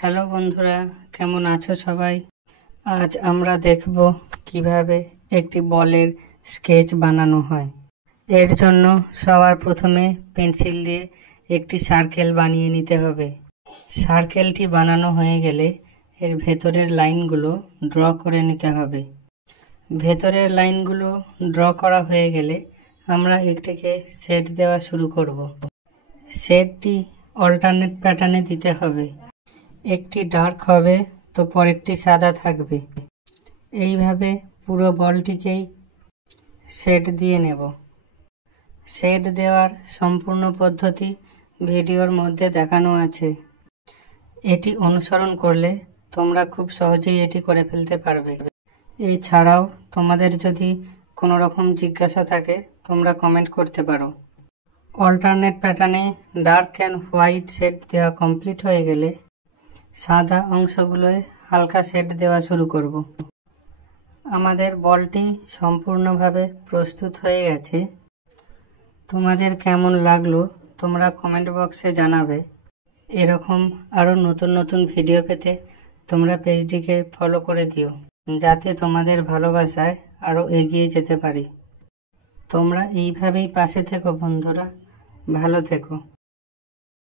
Hello বন্ধুরা, কেমন আছো সবাই? আজ আমরা দেখব কিভাবে একটি বলের স্কেচ বানানো হয়। এর জন্য সবার প্রথমে পেন্সিল দিয়ে একটি সার্কেল বানিয়ে নিতে হবে। সার্কেলটি বানানো হয়ে গেলে এর ভেতরের লাইনগুলো ড্র করে নিতে হবে। ভেতরের লাইনগুলো ড্র করা হয়ে গেলে আমরা একটিকে শেড দেওয়া শুরু করব। শেডটি অল্টারনেট প্যাটার্নে দিতে হবে। একটি ডার্ক হবে তো পরেরটি সাদা থাকবে। এইভাবে পুরো বলটিকেই শেড দিয়ে নেব। শেড দেওয়ার সম্পূর্ণ পদ্ধতি ভিডিওর মধ্যে দেখানো আছে। এটি অনুসরণ করলে তোমরা খুব সহজেই এটি করে ফেলতে পারবে। এছাড়াও তোমাদের যদি কোনো রকম জিজ্ঞাসা থাকে তোমরা কমেন্ট করতে পারো। অল্টারনেট প্যাটার্নে ডার্ক অ্যান্ড হোয়াইট শেড দেওয়া কমপ্লিট হয়ে গেলে সাদা অংশগুলোয় হালকা শেড দেওয়া শুরু করব। আমাদের বলটি সম্পূর্ণভাবে প্রস্তুত হয়ে গেছে। তোমাদের কেমন লাগলো তোমরা কমেন্ট বক্সে জানাবে। এরকম আরও নতুন নতুন ভিডিও পেতে তোমরা পেজটিকে ফলো করে দিও, যাতে তোমাদের ভালোবাসায় আরও এগিয়ে যেতে পারি। তোমরা এইভাবেই পাশে থেকো বন্ধুরা, ভালো থেকো।